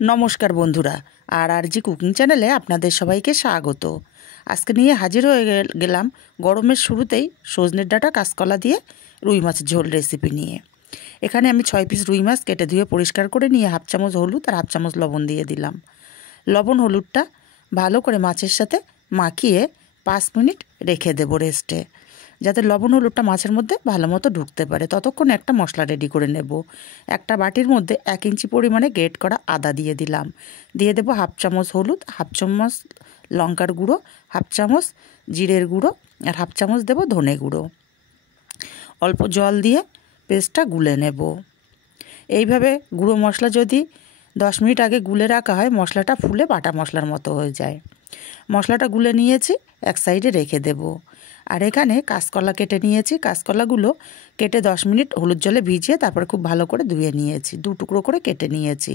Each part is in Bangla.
নমস্কার বন্ধুরা, আর জি কুকিং চ্যানেলে আপনাদের সবাইকে স্বাগত। আজকে নিয়ে হাজির হয়ে গেলাম গরমের শুরুতেই সজনের ডাঁটা কাঁচকলা দিয়ে রুই মাছের ঝোল রেসিপি নিয়ে। এখানে আমি 6 পিস রুই মাছ কেটে ধুয়ে পরিষ্কার করে নিয়ে হাফ চামচ হলুদ আর হাফ চামচ লবণ দিয়ে দিলাম। লবণ হলুদটা ভালো করে মাছের সাথে মাখিয়ে 5 মিনিট রেখে দেবো রেস্টে, যাতে লবণ হলুদটা মাছের মধ্যে ভালো মতো ঢুকতে পারে। ততক্ষণ একটা মশলা রেডি করে নেব। একটা বাটির মধ্যে 1 ইঞ্চি পরিমাণে গ্রেট করা আদা দিয়ে দিলাম। দিয়ে দেবো হাফ চামচ হলুদ, হাফ চামচ লঙ্কার গুঁড়ো, হাফ চামচ জিরের গুঁড়ো আর হাফ চামচ দেবো ধনে গুঁড়ো। অল্প জল দিয়ে পেস্টটা গুলে নেব। এইভাবে গুঁড়ো মশলা যদি 10 মিনিট আগে গুলে রাখা হয়, মশলাটা ফুলে বাটা মশলার মতো হয়ে যায়। মশলাটা গুলে নিয়েছি, এক সাইডে রেখে দেব। আর এখানে কাঁচকলা কেটে নিয়েছি। কাঁচকলাগুলো কেটে 10 মিনিট হলুদ জলে ভিজিয়ে তারপরে খুব ভালো করে ধুয়ে নিয়েছি। 2 টুকরো করে কেটে নিয়েছি।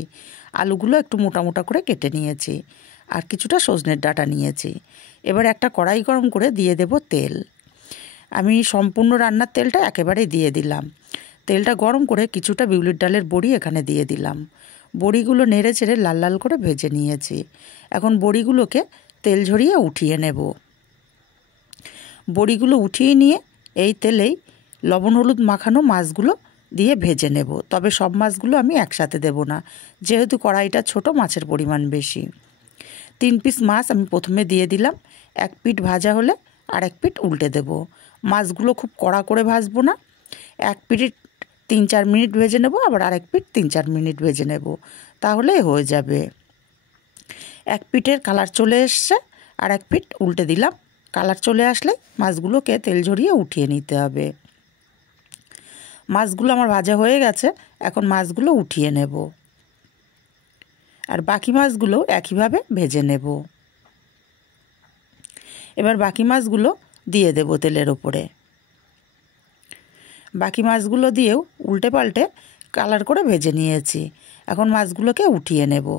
আলুগুলো একটু মোটা মোটা করে কেটে নিয়েছি। আর কিছুটা সজনের ডাঁটা নিয়েছি। এবার একটা কড়াই গরম করে দিয়ে দেব তেল। আমি সম্পূর্ণ রান্নার তেলটা একেবারেই দিয়ে দিলাম। তেলটা গরম করে কিছুটা বিউলির ডালের বড়ি এখানে দিয়ে দিলাম। বড়িগুলো নেড়ে চেড়ে লাল লাল করে ভেজে নিয়েছি। এখন বড়িগুলোকে তেল ঝরিয়ে উঠিয়ে নেব। বড়িগুলো উঠিয়ে নিয়ে এই তেলেই লবণ হলুদ মাখানো মাছগুলো দিয়ে ভেজে নেব। তবে সব মাছগুলো আমি একসাথে দেব না, যেহেতু কড়াইটা ছোট, মাছের পরিমাণ বেশি। 3 পিস মাছ আমি প্রথমে দিয়ে দিলাম। এক পিঠ ভাজা হলে আর এক পিঠ উল্টে দেব। মাছগুলো খুব কড়া করে ভাজবো না, এক পিঠ 3-4 মিনিট ভেজে নেব, আবার আরেক পিঠ 3-4 মিনিট ভেজে নেব, তাহলে হয়ে যাবে। এক পিঠের কালার চলে এসছে, আর এক পিঠ উল্টে দিলাম। কালার চলে আসলে মাছগুলোকে তেল ঝরিয়ে উঠিয়ে নিতে হবে। মাছগুলো আমার ভাজা হয়ে গেছে, এখন মাছগুলো উঠিয়ে নেব। আর বাকি মাছগুলো একইভাবে ভেজে নেব। এবার বাকি মাছগুলো দিয়ে দেব তেলের ওপরে। বাকি মাছগুলো দিয়েও উল্টে পাল্টে কালার করে ভেজে নিয়েছি। এখন মাছগুলোকে উঠিয়ে নেব।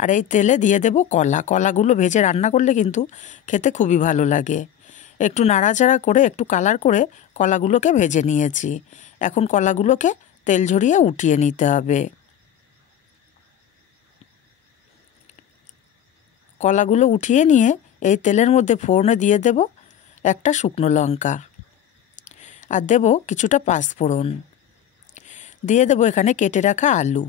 আর এই তেলে দিয়ে দেব কলা। কলাগুলো ভেজে রান্না করলে কিন্তু খেতে খুবই ভালো লাগে। একটু নাড়াচাড়া করে একটু কালার করে কলাগুলোকে ভেজে নিয়েছি। এখন কলাগুলোকে তেল ঝরিয়ে উঠিয়ে নিতে হবে। কলাগুলো উঠিয়ে নিয়ে এই তেলের মধ্যে ফোড়নে দিয়ে দেব একটা শুকনো লঙ্কা, আর দেব কিছুটা পাঁচফোড়ন। দিয়ে দেব এখানে কেটে রাখা আলু,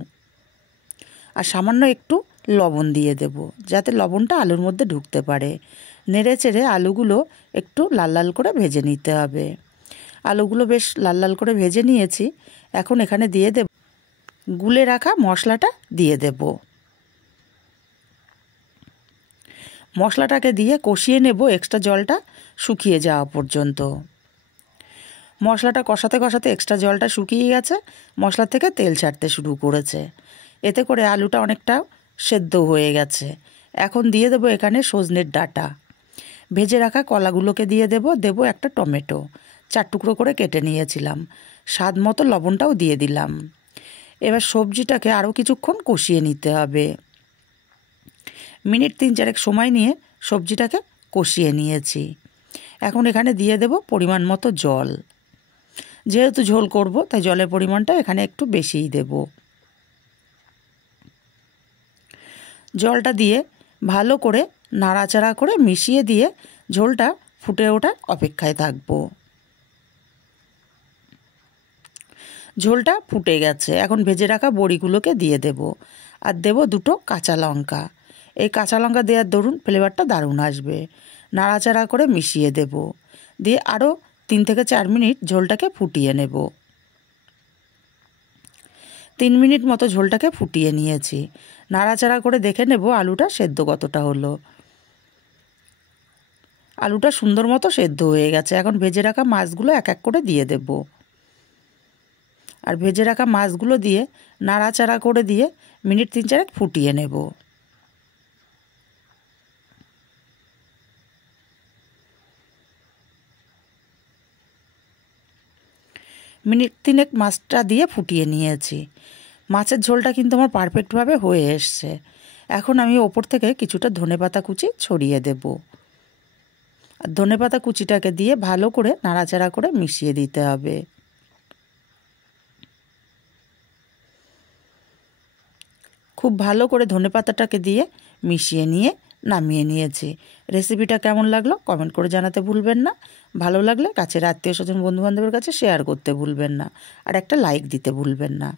আর সামান্য একটু লবণ দিয়ে দেব, যাতে লবণটা আলুর মধ্যে ঢুকতে পারে। নেড়ে চেড়ে আলুগুলো একটু লাল লাল করে ভেজে নিতে হবে। আলুগুলো বেশ লাল লাল করে ভেজে নিয়েছি। এখন এখানে দিয়ে দেব গুলে রাখা মশলাটা দিয়ে দেব। মশলাটাকে দিয়ে কষিয়ে নেব এক্সট্রা জলটা শুকিয়ে যাওয়া পর্যন্ত। মশলাটা কষাতে কষাতে এক্সট্রা জলটা শুকিয়ে গেছে, মশলা থেকে তেল ছাড়তে শুরু করেছে। এতে করে আলুটা অনেকটা সেদ্ধ হয়ে গেছে। এখন দিয়ে দেব এখানে সজনের ডাঁটা। ভেজে রাখা কলাগুলোকে দিয়ে দেব একটা টমেটো 4 টুকরো করে কেটে নিয়েছিলাম। স্বাদ মতো লবণটাও দিয়ে দিলাম। এবার সবজিটাকে আরও কিছুক্ষণ কষিয়ে নিতে হবে। মিনিট 3-4 সময় নিয়ে সবজিটাকে কষিয়ে নিয়েছি। এখন এখানে দিয়ে দেব পরিমাণ মতো জল। যেহেতু ঝোল করব, তাই জলের পরিমাণটা এখানে একটু বেশিই দেব। জলটা দিয়ে ভালো করে নাড়াচাড়া করে মিশিয়ে দিয়ে ঝোলটা ফুটে ওঠার অপেক্ষায় থাকবো। ঝোলটা ফুটে গেছে, এখন ভেজে রাখা বড়িগুলোকে দিয়ে দেব, আর দেব 2টো কাঁচা লঙ্কা। এই কাঁচা লঙ্কা দেওয়ার দরুন ফ্লেভারটা দারুণ আসবে। নাড়াচাড়া করে মিশিয়ে দেব, দিয়ে আরও 3-4 মিনিট ঝোলটাকে ফুটিয়ে নেব। 3 মিনিট মতো ঝোলটাকে ফুটিয়ে নিয়েছি। নাড়াচাড়া করে দেখে নেব আলুটা সেদ্ধ কতটা হলো। আলুটা সুন্দর মতো সেদ্ধ হয়ে গেছে। এখন ভেজে রাখা মাছগুলো এক এক করে দিয়ে দেব। আর ভেজে রাখা মাছগুলো দিয়ে নাড়াচাড়া করে দিয়ে মিনিট 3-4 ফুটিয়ে নেব। মিনিট 3 মাছটা দিয়ে ফুটিয়ে নিয়েছি। মাছের ঝোলটা কিন্তু আমার পারফেক্টভাবে হয়ে এসছে। এখন আমি ওপর থেকে কিছুটা ধনেপাতা কুচি ছড়িয়ে দেব। আর ধনেপাতা কুচিটাকে দিয়ে ভালো করে নাড়াচাড়া করে মিশিয়ে দিতে হবে। খুব ভালো করে ধনেপাতাটাকে দিয়ে মিশিয়ে নিয়ে নামিয়ে নিয়েছি। রেসিপিটা কেমন লাগলো কমেন্ট করে জানাতে ভুলবেন না। ভালো লাগলে কাছের আত্মীয় স্বজন বন্ধুবান্ধবের কাছে শেয়ার করতে ভুলবেন না, আর একটা লাইক দিতে ভুলবেন না।